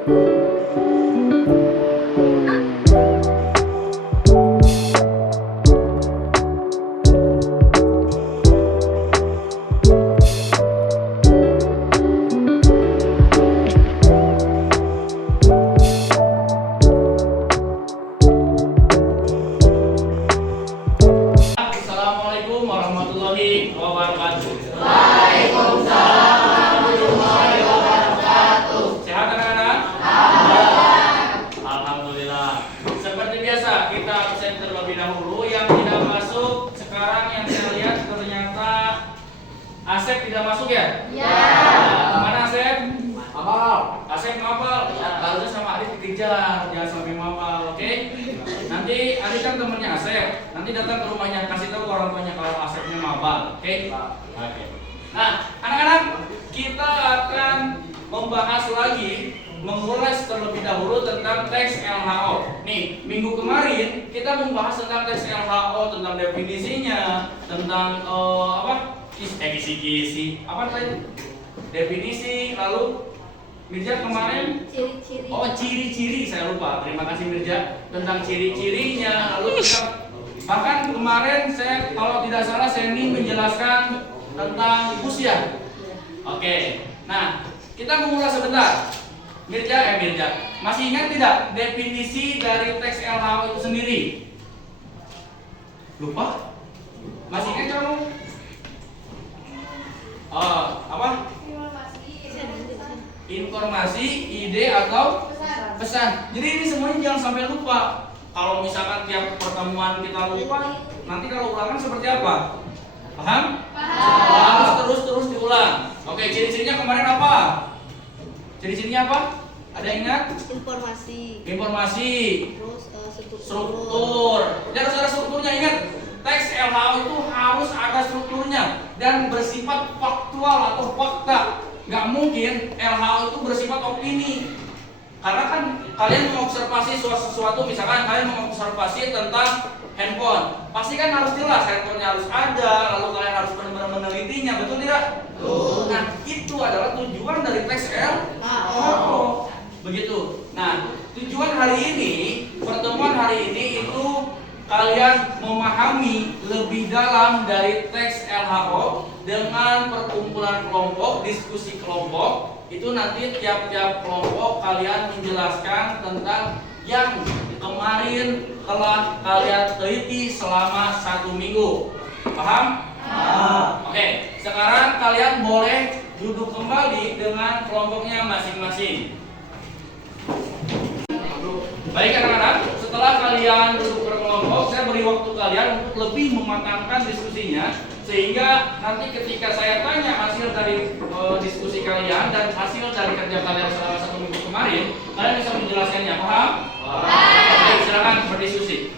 Assalamualaikum warahmatullahi wabarakatuh. Waalaikumsalam warahmatullahi wabarakatuh. Sehat anak-anak? Alhamdulillah. Seperti biasa kita absen terlebih dahulu. Yang tidak masuk sekarang yang saya lihat ternyata Asep tidak masuk ya? Ya. Mana Asep? Abal. Asep mapal. Harusnya sama Adik dikejar, jangan sampai mapal, oke? Nanti Adik kan temennya Asep. Nanti datang ke rumahnya kasih tahu orang tuanya kalau Asepnya mapal, oke? Oke. Nah, anak-anak, kita akan membahas lagi, mengulas terlebih dahulu tentang teks LHO. Nih, minggu kemarin kita membahas tentang teks LHO, tentang definisinya, tentang kisi-kisi, apa tadi? Definisi, lalu Mirja kemarin Ciri-ciri. oh ciri-ciri, saya lupa. Terima kasih Mirja tentang ciri-cirinya. Lalu kita bahkan kemarin saya kalau tidak salah Sandy menjelaskan tentang usia. Oke. Nah, kita mengulas sebentar. Mirja, masih ingat tidak definisi dari teks LHO itu sendiri? Lupa? Masih ingat kamu? Apa? Informasi, ide atau pesan. Jadi ini semuanya jangan sampai lupa. Kalau misalkan tiap pertemuan kita lupa, nanti kalau ulangan seperti apa? Paham? Harus terus diulang. Oke, ciri-cirinya kemarin apa? Ciri-cirinya apa? Ada yang ingat? Informasi. Terus Struktur. Jadi harus ada strukturnya, ingat. Teks LHO itu harus ada strukturnya dan bersifat faktual atau fakta. Gak mungkin LHO itu bersifat opini. Karena kan kalian mengobservasi sesuatu, misalkan kalian mengobservasi tentang handphone, pasti kan harus jelas handphonenya harus ada, lalu kalian harus benar-benar menelitinya, betul tidak? Betul. Nah, itu adalah tujuan dari teks LHO. Begitu. Nah, tujuan hari ini, pertemuan hari ini itu kalian memahami lebih dalam dari teks LHO dengan perkumpulan kelompok, diskusi kelompok. Itu nanti tiap-tiap kelompok kalian menjelaskan tentang yang kemarin telah kalian teliti selama 1 minggu. Paham? Oke, sekarang kalian boleh duduk kembali dengan kelompoknya masing-masing. Baik anak-anak, setelah kalian duduk berkelompok, saya beri waktu kalian untuk lebih mematangkan diskusinya, sehingga nanti ketika saya tanya hasil dari diskusi kalian dan hasil dari kerja kalian selama 1 minggu kemarin, kalian bisa menjelaskannya. Paham? Oke, silakan berdiskusi.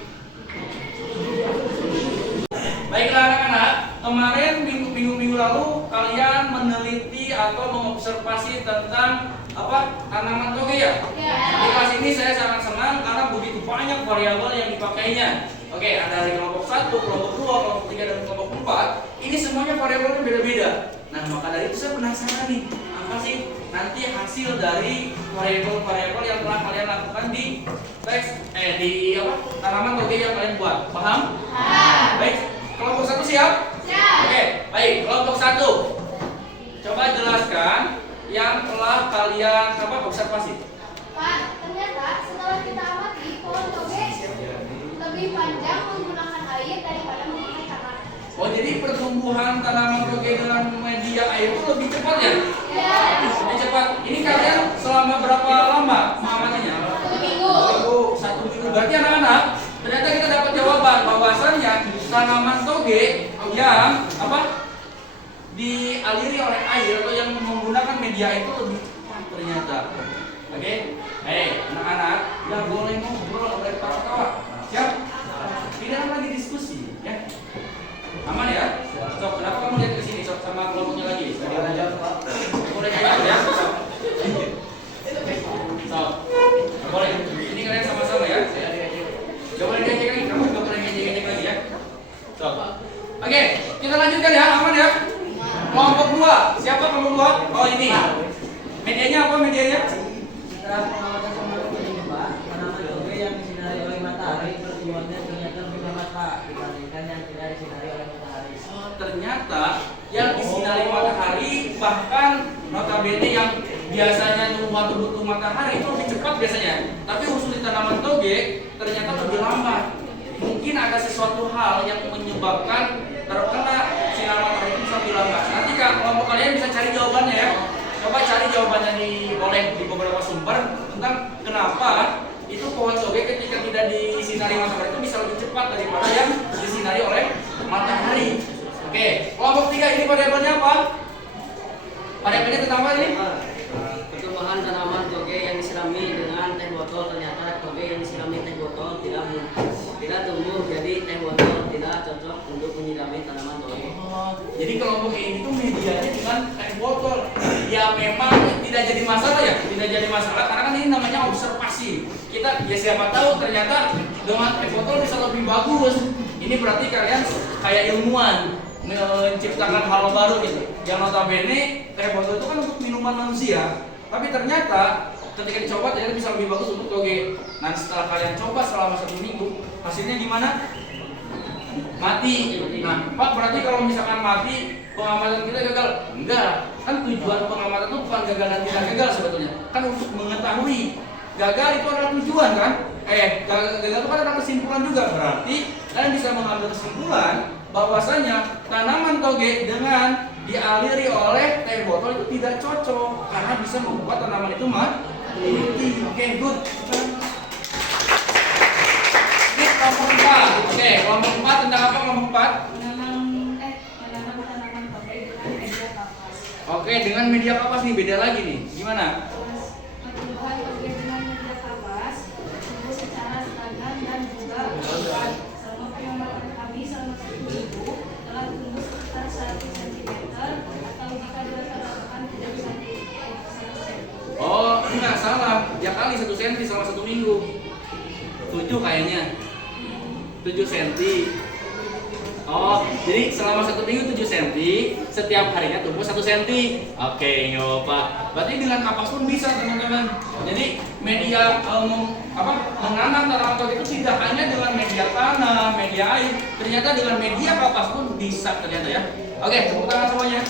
Baiklah anak-anak, kemarin minggu lalu kalian meneliti atau mengobservasi tentang tanaman toge ya? Di kelas ini saya sangat senang karena begitu banyak variabel yang dipakainya. Oke, ada dari kelompok 1, kelompok 2, kelompok 3, dan kelompok 4. Ini semuanya variabelnya beda-beda. Nah, maka dari itu saya penasaran nih, apa sih nanti hasil dari variabel-variabel yang telah kalian lakukan di teks tanaman toge yang kalian buat. Paham? Baik, kelompok 1 siap? Siap. Oke, baik, kelompok 1. Coba jelaskan yang telah kalian observasi. Pak, ternyata setelah kita amati pohon toge lebih panjang menggunakan air daripada menggunakan tanah. Oh, jadi pertumbuhan tanaman toge dengan media air itu lebih cepat ya? Ya. Lebih cepat. Ini kalian selama berapa lama mengamatinya? 1 minggu. 1 minggu. Berarti anak-anak, ternyata kita dapat jawaban bahwasannya tanaman toge yang dialiri oleh air atau yang menggunakan media itu lebih cepat ternyata. Oke? Anak-anak, nggak boleh ngobrol, nggak boleh ketawa-ketawa. Siap? Tidak lagi diskusi, ya. Aman ya? Sok, kenapa kamu lihat ke sini? Sok, sama kelompoknya lagi. Boleh kayak gitu ya? Sok, boleh. Ini kalian sama-sama ya. Gak boleh diajak lagi, kamu gak boleh ngejek-ngejek lagi ya. Sok. Oke, kita lanjutkan ya, aman ya? Kelompok 2, siapa kelompok 2? Oh ini. Medianya apa medianya? bahkan notabene yang biasanya tumbuh atau butuh matahari itu lebih cepat biasanya. Tapi usul di tanaman toge ternyata lebih lambat. Mungkin ada sesuatu hal yang menyebabkan terkena sinar matahari itu bisa lebih lambat. Nanti kelompok kalian bisa cari jawabannya ya. Coba cari jawabannya di beberapa sumber tentang kenapa itu pohon toge ketika tidak disinari matahari itu bisa lebih cepat daripada yang disinari oleh matahari. Oke, kelompok 3 ini variabelnya apa? Variabelnya tentang apa ini? Pertumbuhan tanaman toge yang disirami dengan teh botol, ternyata toge yang disirami teh botol tidak tumbuh, jadi teh botol tidak cocok untuk menyirami tanaman toge. Jadi kelompok ini itu medianya dengan teh botol. Ya memang tidak jadi masalah ya, tidak jadi masalah karena kan ini namanya observasi. Kita ya siapa tahu ternyata dengan teh botol bisa lebih bagus. Ini berarti kalian kayak ilmuwan menciptakan hal baru gitu. Yang notabene teh botol itu kan untuk minuman manusia, tapi ternyata ketika dicoba ternyata bisa lebih bagus untuk toge. Nah setelah kalian coba selama 1 minggu, hasilnya gimana? Mati. Nah, Pak berarti kalau misalkan mati pengamatan kita gagal? Enggak. Kan tujuan pengamatan itu bukan gagal dan tidak gagal sebetulnya. Kan untuk mengetahui. Gagal itu adalah tujuan kan? Gagal itu kan adalah kesimpulan juga. Berarti kalian bisa mengambil kesimpulan bahwasanya tanaman toge dengan dialiri oleh teh botol itu tidak cocok karena bisa membuat tanaman itu mati. Oke, good. Kelompok 4. Oke, kelompok 4 tentang apa kelompok 4? Menanam tanaman toge dengan media kapas. Oke, dengan media kapas nih beda lagi nih. Gimana? Pertumbuhan toge dengan media kapas tumbuh secara stagnan dan juga lambat. Selama pengamatan kami selama 1 minggu telah tumbuh sekitar 1 cm atau jika dirata-ratakan tidak sampai 1 cm. Oh, enggak salah. Ya kali 1 cm selama 1 minggu. 7 kayaknya. 7 cm. Oh, jadi selama 1 minggu 7 cm, setiap harinya tumbuh 1 cm. Oke, nggak apa. Berarti dengan kapas pun bisa, teman-teman. Jadi media menanam tanaman toge itu tidak hanya dengan media tanah, media air, ternyata dengan media kapas pun bisa ternyata ya. Oke, tepuk tangan semuanya.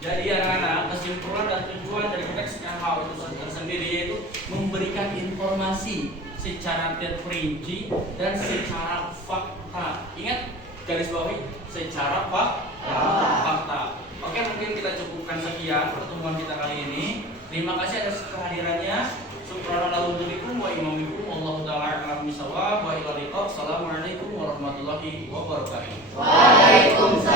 Jadi anak-anak, kesimpulan dan tujuan dari teks LHO itu tersendiri yaitu memberikan informasi secara terperinci dan secara fakta. Ingat garis bawahi secara fakta. Oke, mungkin kita cukupkan sekian pertemuan kita kali ini. Terima kasih atas kehadirannya. Subhanallahumma wa imamikum wallahu ta'ala a'lam bishawab wa ila liqa. Assalamualaikum warahmatullahi wabarakatuh. Waalaikumsalam.